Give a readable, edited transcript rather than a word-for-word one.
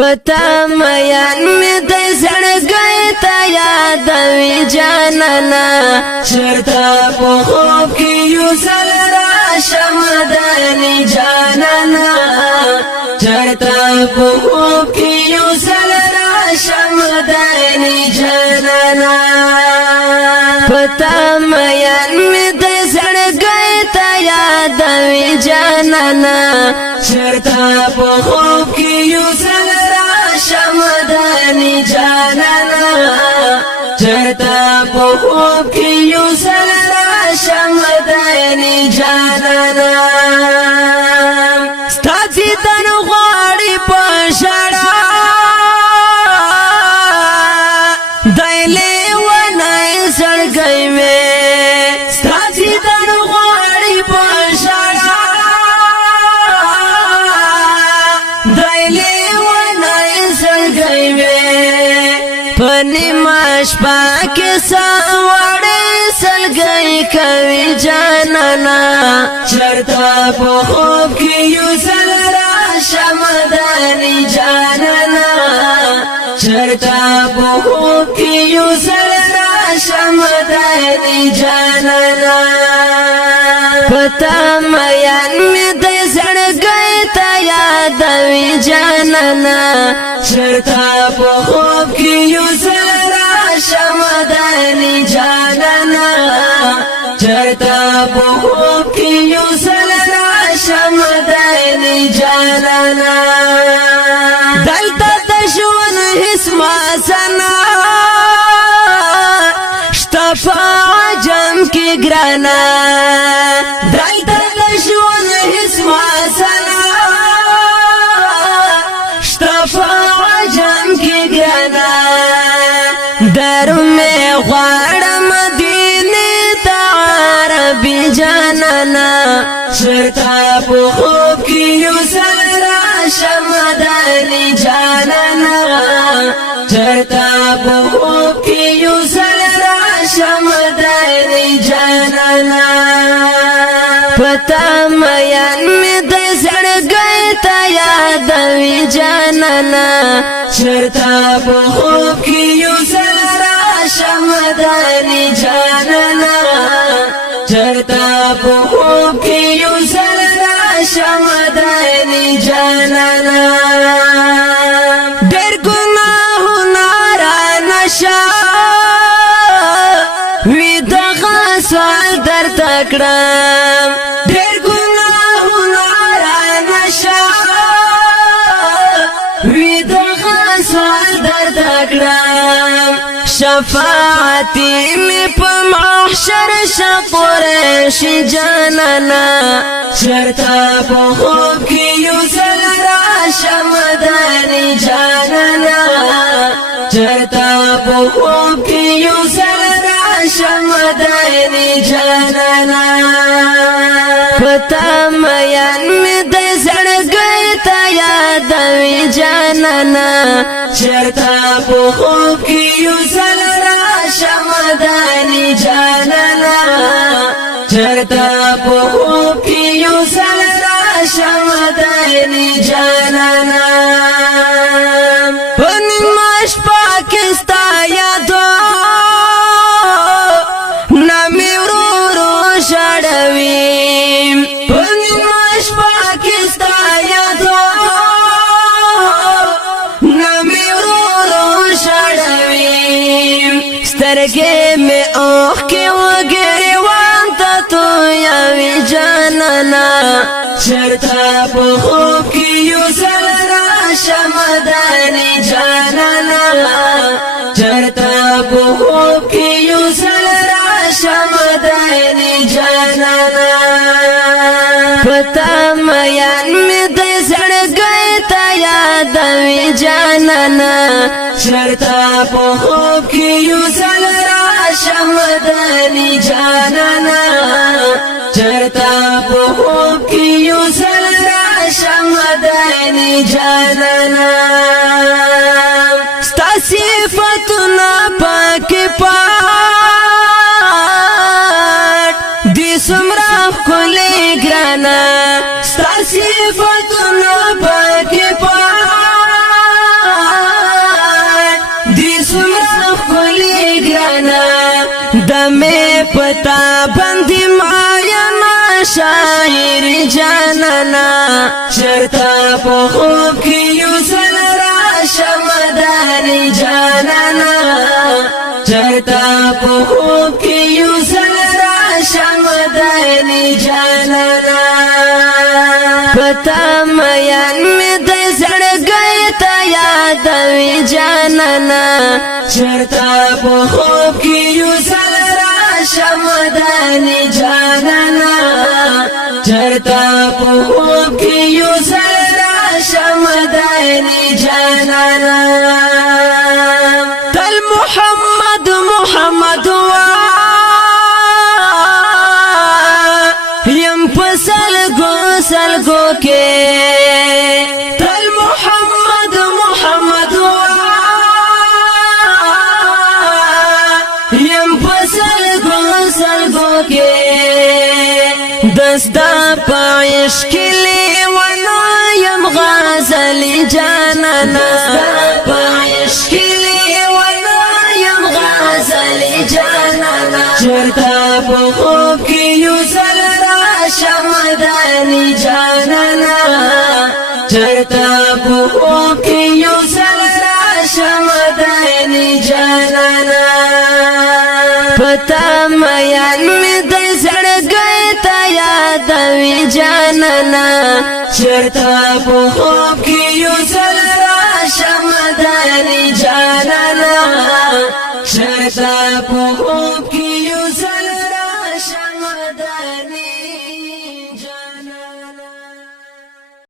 پتا میان می د زړګي ته یادوي جانانا چرتا په خوب کې یو ځل راشم مدني جانانا چرتا په خوب کې یو ځل راشم مدني جانانا پتا میان می د زړګي ته یادوي جانانا چرتا په خوب کې یو ځل راشم مدني جانانا چرتا په خوب کې یو ځل راشم مدني جانانا ستا دیدن غواړي په ژړا دایلې ونای زړګي مې ستا دیدن غواړي په ژړا دایلې ونای زړګي مې پنی ماش پاکه ساوړې سلګي کوي جانانا چرتا په خوب کې یو ځل راشم مدني جانانا چرتا په خوب کې یو ځل راشم مدني جانانا پتا میان می د زړګي ته یادوي جانانا چرتا په خوب کې یو ځل راشم مدني جانانا چرتا په خوب کې یو ځل راشم مدني جانانا دلته د ژوند هیڅ مازنا شته په عجم کې ګرانا دلته د ژوند هیڅ مازنا شته په عجم کې ګرانا در مې غواړم مدینه ته عربي جانانا چرتا په خوب کې یو ځل راشم مدني جانانا چرتا په خوب کې یو ځل راشم مدني جانانا پتا میان می د زړګي ته یادوي جانانا چرتا په خوب کې یو ځل راشم مدني جانانا چرتا په خوب کې یو ځل راشم مدني جانانا ډېر ګناهونه را نشه وي دغه سوال درته کړم ډېر ګناهونه را نشه وي دغه سوال درته کړم شفاعت می په محشر شقریشی جانانا چرتا په خوب کې یو ځل راشم مدني جانانا چرتا په خوب کې یو ځل راشم مدني جانانا پتا میان می د زړګي ته یادوي جانانا چرتا په خوب کې یو ځل راشم مدني جانانا چرتا په خوب کې یو ځل راشم مدني جانانا پنی ماش پاکستان یادو نمی ورو شړوي پنی ماش پاکستان یادو نمی ورو شړوي سترګې می اوخ کې وګړي وانت تو یوي جانانا چرتا په خوب کې یو ځل راشم مدني جانانا چرتا په خوب کې یو ځل راشم مدني جانانا پتا میان می د زړګي ته یادوي جانانا چرتا په خوب کې یو ځل راشم مدني جانانا چرتا په خوب کې یو ځل راشم مدني جانانا ستا صفتونه پاک پاک دي سمرا ښکلې ګرانه ستا صفتونه پاک پاک شاعر جانانا چرتا په خوب کې یو ځل راشه مداري جانانا چرتا په خوب کې یو ځل راشه مداري جانانا پتا میان می د زړګي ته یادوي جانانا چرتا په خوب کې یو ځل راشه مداري جانانا چرتا په خوب کې یو ځل راشه مداري جانانا تل محمد محمد یم سلګو کې تل محمد محمد یم سلګو کې دستا پایش کلی ونو یم غزل جانانا پایش کلی ونو یم غزل جانانا چرتا په خوب کې یو ځل راشه مداري جانانا چرتا په خوب کې یو ځل راشه مداري جانانا پتا میان می د زړګي ته یادوي جانانا چرتا په خوب کې یو ځل راشه مداري جانانا چرتا په خوب